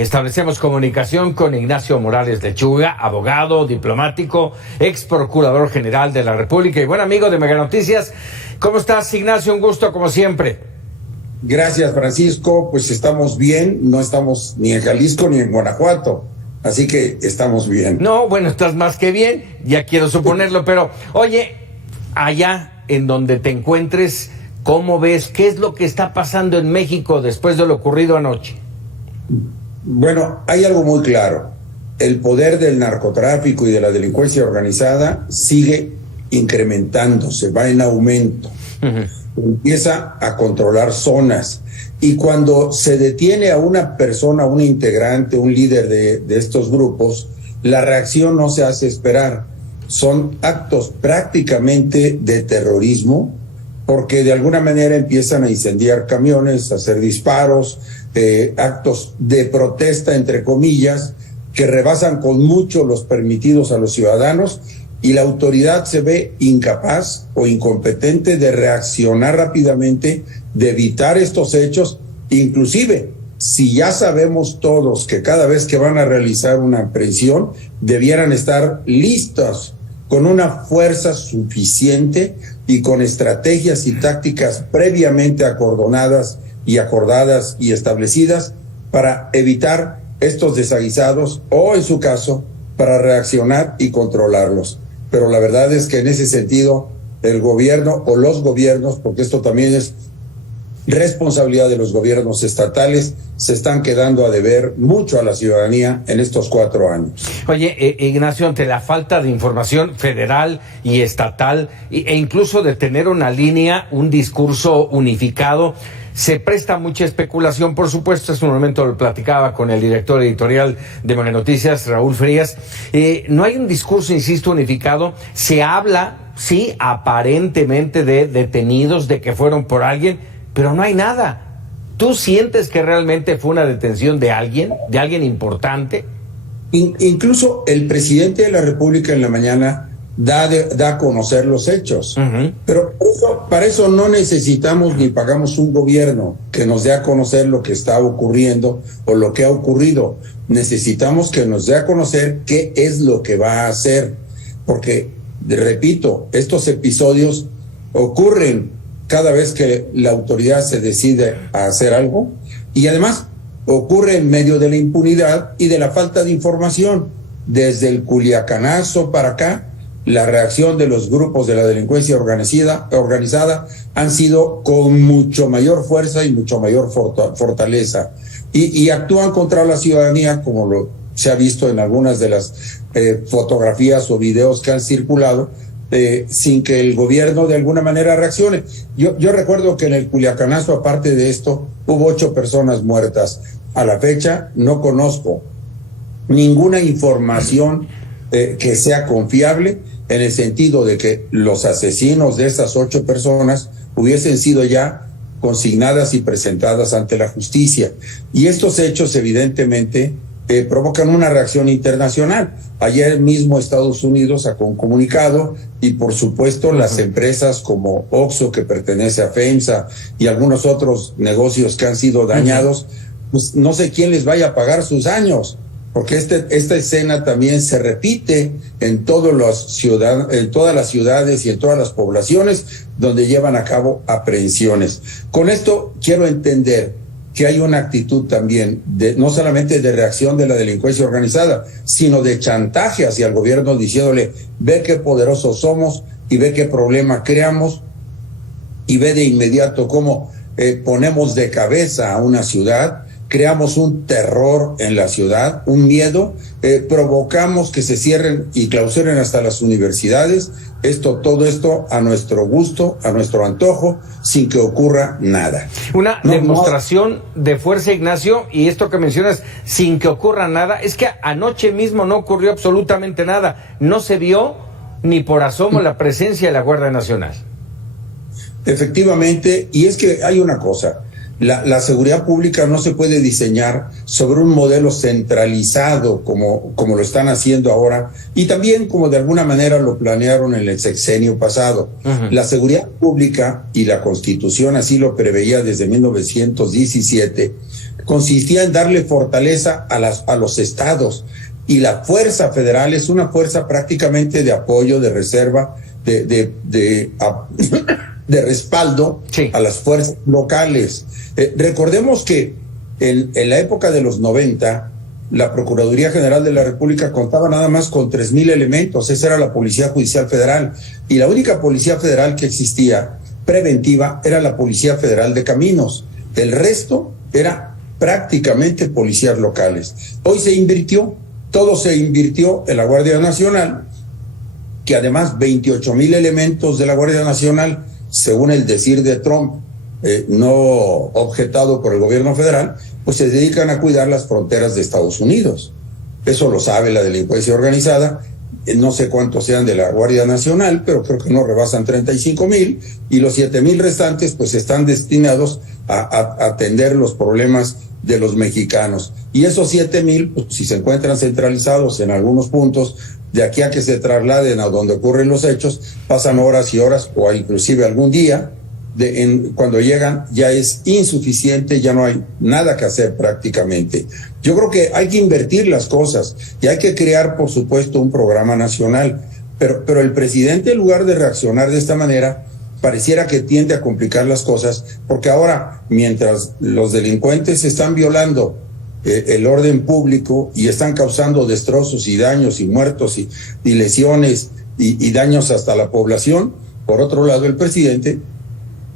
Establecemos comunicación con Ignacio Morales Lechuga, abogado, diplomático, ex procurador general de la República y buen amigo de Mega Noticias. ¿Cómo estás, Ignacio? Un gusto, como siempre. Gracias, Francisco. Pues estamos bien, no estamos ni en Jalisco ni en Guanajuato, así que estamos bien. No, bueno, estás más que bien, ya quiero suponerlo, pero oye, allá en donde te encuentres, ¿cómo ves? ¿Qué es lo que está pasando en México después de lo ocurrido anoche? Bueno, hay algo muy claro. El poder del narcotráfico y de la delincuencia organizada sigue incrementándose, va en aumento. Empieza a controlar zonas. Y cuando se detiene a una persona, un integrante, un líder de estos grupos, la reacción no se hace esperar. Son actos prácticamente de terrorismo, porque de alguna manera empiezan a incendiar camiones, a hacer disparos, actos de protesta, entre comillas, que rebasan con mucho los permitidos a los ciudadanos, y la autoridad se ve incapaz o incompetente de reaccionar rápidamente, de evitar estos hechos. Inclusive, si ya sabemos todos que cada vez que van a realizar una aprehensión, debieran estar listos con una fuerza suficiente y con estrategias y tácticas previamente acordonadas y acordadas y establecidas para evitar estos desaguisados o, en su caso, para reaccionar y controlarlos. Pero la verdad es que en ese sentido, el gobierno o los gobiernos, porque esto también es responsabilidad de los gobiernos estatales, se están quedando a deber mucho a la ciudadanía en estos 4 años. Oye, Ignacio, ante la falta de información federal y estatal e incluso de tener una línea, un discurso unificado, se presta mucha especulación, por supuesto. Hace un momento lo platicaba con el director editorial de Mega Noticias, Raúl Frías. No hay un discurso, insisto, unificado. Se habla, sí, aparentemente de detenidos, de que fueron por alguien, pero no hay nada. ¿Tú sientes que realmente fue una detención de alguien importante? Incluso el presidente de la República en la mañana da a conocer los hechos. Pero para eso no necesitamos ni pagamos un gobierno que nos dé a conocer lo que está ocurriendo o lo que ha ocurrido. Necesitamos que nos dé a conocer qué es lo que va a hacer. Porque, repito, estos episodios ocurren cada vez que la autoridad se decide a hacer algo, y además ocurre en medio de la impunidad y de la falta de información. Desde el Culiacanazo para acá, la reacción de los grupos de la delincuencia organizada han sido con mucho mayor fuerza y mucho mayor fortaleza, y actúan contra la ciudadanía, como se ha visto en algunas de las fotografías o videos que han circulado, sin que el gobierno de alguna manera reaccione. Yo recuerdo que en el Culiacanazo, aparte de esto, hubo 8 personas muertas. A la fecha no conozco ninguna información que sea confiable, en el sentido de que los asesinos de esas 8 personas hubiesen sido ya consignadas y presentadas ante la justicia. Y estos hechos evidentemente provocan una reacción internacional. Ayer mismo Estados Unidos sacó un comunicado, y por supuesto las empresas como Oxxo, que pertenece a FEMSA, y algunos otros negocios que han sido dañados, pues no sé quién les vaya a pagar sus daños, porque esta escena también se repite en todas las ciudades y en todas las poblaciones donde llevan a cabo aprehensiones. Con esto quiero entender que hay una actitud también no solamente de reacción de la delincuencia organizada, sino de chantaje hacia el gobierno, diciéndole: ve qué poderosos somos y ve qué problema creamos, y ve de inmediato cómo ponemos de cabeza a una ciudad, creamos un terror en la ciudad, un miedo, provocamos que se cierren y clausuren hasta las universidades. Todo esto a nuestro gusto, a nuestro antojo, sin que ocurra nada. Una demostración de fuerza, Ignacio, y esto que mencionas, sin que ocurra nada, es que anoche mismo no ocurrió absolutamente nada. No se vio ni por asomo la presencia de la Guardia Nacional. Efectivamente, y es que hay una cosa: la seguridad pública no se puede diseñar sobre un modelo centralizado como lo están haciendo ahora, y también como de alguna manera lo planearon en el sexenio pasado. La seguridad pública, y la Constitución así lo preveía desde 1917, consistía en darle fortaleza a los estados. Y la fuerza federal es una fuerza prácticamente de apoyo, de reserva, de respaldo a las fuerzas locales. Recordemos que en la época de los 90, la Procuraduría General de la República contaba nada más con 3,000 elementos. Esa era la Policía Judicial Federal. Y la única Policía Federal que existía preventiva era la Policía Federal de Caminos. El resto era prácticamente policías locales. Hoy se invirtió. Todo se invirtió en la Guardia Nacional, que además 28,000 elementos de la Guardia Nacional, según el decir de Trump, no objetado por el gobierno federal, pues se dedican a cuidar las fronteras de Estados Unidos. Eso lo sabe la delincuencia organizada. No sé cuántos sean de la Guardia Nacional, pero creo que no rebasan 35,000, y los 7,000 restantes pues están destinados a atender los problemas de los mexicanos. Y esos 7,000, pues, si se encuentran centralizados en algunos puntos, de aquí a que se trasladen a donde ocurren los hechos, pasan horas y horas, o inclusive algún día. Cuando llegan ya es insuficiente, ya no hay nada que hacer prácticamente. Yo creo que hay que invertir las cosas y hay que crear, por supuesto, un programa nacional, pero el presidente, en lugar de reaccionar de esta manera, pareciera que tiende a complicar las cosas, porque ahora, mientras los delincuentes están violando el orden público y están causando destrozos y daños y muertos y lesiones y daños hasta la población, por otro lado el presidente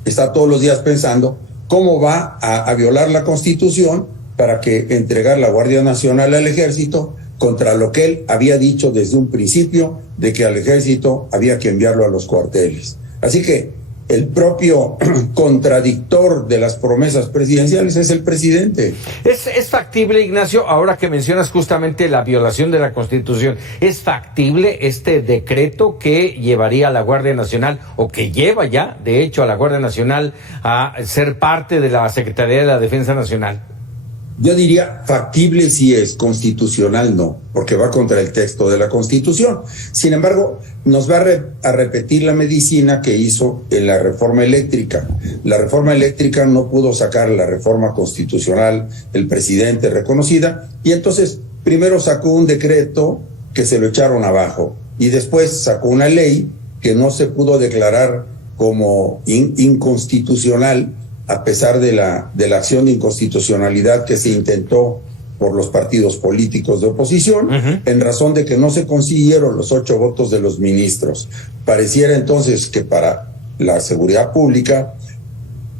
está todos los días pensando cómo va a violar la Constitución para que entregar la Guardia Nacional al Ejército, contra lo que él había dicho desde un principio, de que al Ejército había que enviarlo a los cuarteles. Así que el propio contradictor de las promesas presidenciales es el presidente. ¿Es factible, Ignacio, ahora que mencionas justamente la violación de la Constitución, es factible este decreto que llevaría a la Guardia Nacional, o que lleva ya, de hecho, a la Guardia Nacional a ser parte de la Secretaría de la Defensa Nacional? Yo diría factible si es, constitucional no, porque va contra el texto de la Constitución. Sin embargo, nos va a repetir la medicina que hizo en la reforma eléctrica. La reforma eléctrica no pudo sacar la reforma constitucional, el presidente reconocida, y entonces primero sacó un decreto que se lo echaron abajo, y después sacó una ley que no se pudo declarar como inconstitucional, a pesar de la acción de inconstitucionalidad que se intentó por los partidos políticos de oposición, en razón de que no se consiguieron los 8 votos de los ministros. Pareciera entonces que para la seguridad pública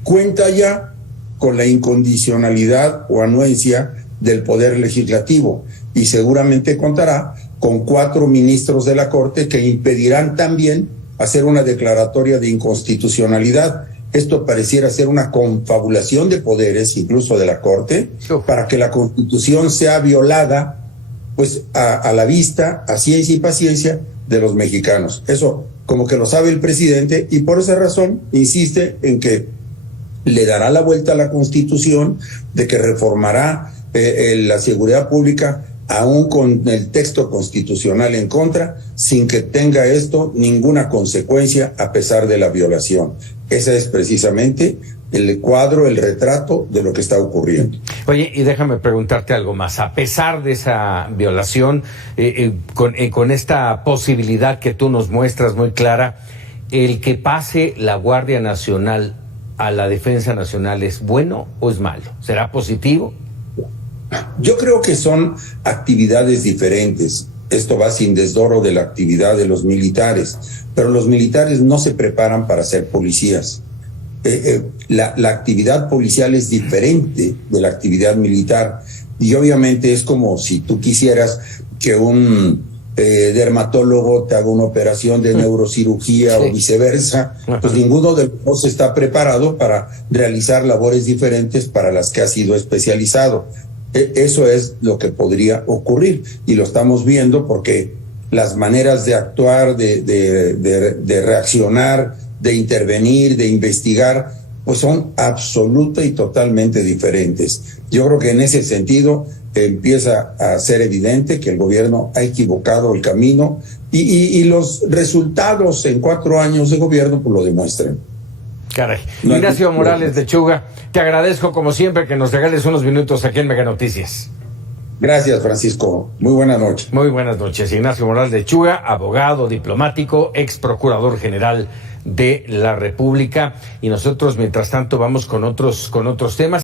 cuenta ya con la incondicionalidad o anuencia del Poder Legislativo, y seguramente contará con 4 ministros de la Corte que impedirán también hacer una declaratoria de inconstitucionalidad. Esto pareciera ser una confabulación de poderes, incluso de la Corte, para que la Constitución sea violada, pues a la vista, a ciencia y paciencia de los mexicanos. Eso como que lo sabe el presidente, y por esa razón insiste en que le dará la vuelta a la Constitución, de que reformará la seguridad pública aún con el texto constitucional en contra, sin que tenga esto ninguna consecuencia a pesar de la violación. Ese es precisamente el cuadro, el retrato de lo que está ocurriendo. Oye, y déjame preguntarte algo más. A pesar de esa violación, con esta posibilidad que tú nos muestras muy clara, ¿el que pase la Guardia Nacional a la Defensa Nacional es bueno o es malo? ¿Será positivo? Yo creo que son actividades diferentes. Esto va sin desdoro de la actividad de los militares, pero los militares no se preparan para ser policías. La actividad policial es diferente de la actividad militar, y obviamente es como si tú quisieras que un dermatólogo te haga una operación de neurocirugía, o viceversa. Pues ninguno de los dos está preparado para realizar labores diferentes para las que ha sido especializado. Eso es lo que podría ocurrir, y lo estamos viendo porque las maneras de actuar, de reaccionar, de intervenir, de investigar, pues son absoluta y totalmente diferentes. Yo creo que en ese sentido empieza a ser evidente que el gobierno ha equivocado el camino, y los resultados en 4 años de gobierno pues lo demuestran. Caray. No, Ignacio Morales Lechuga, te agradezco como siempre que nos regales unos minutos aquí en Mega Noticias. Gracias, Francisco. Muy buena noche. Muy buenas noches. Ignacio Morales Lechuga, abogado, diplomático, ex procurador general de la República. Y nosotros, mientras tanto, vamos con otros temas.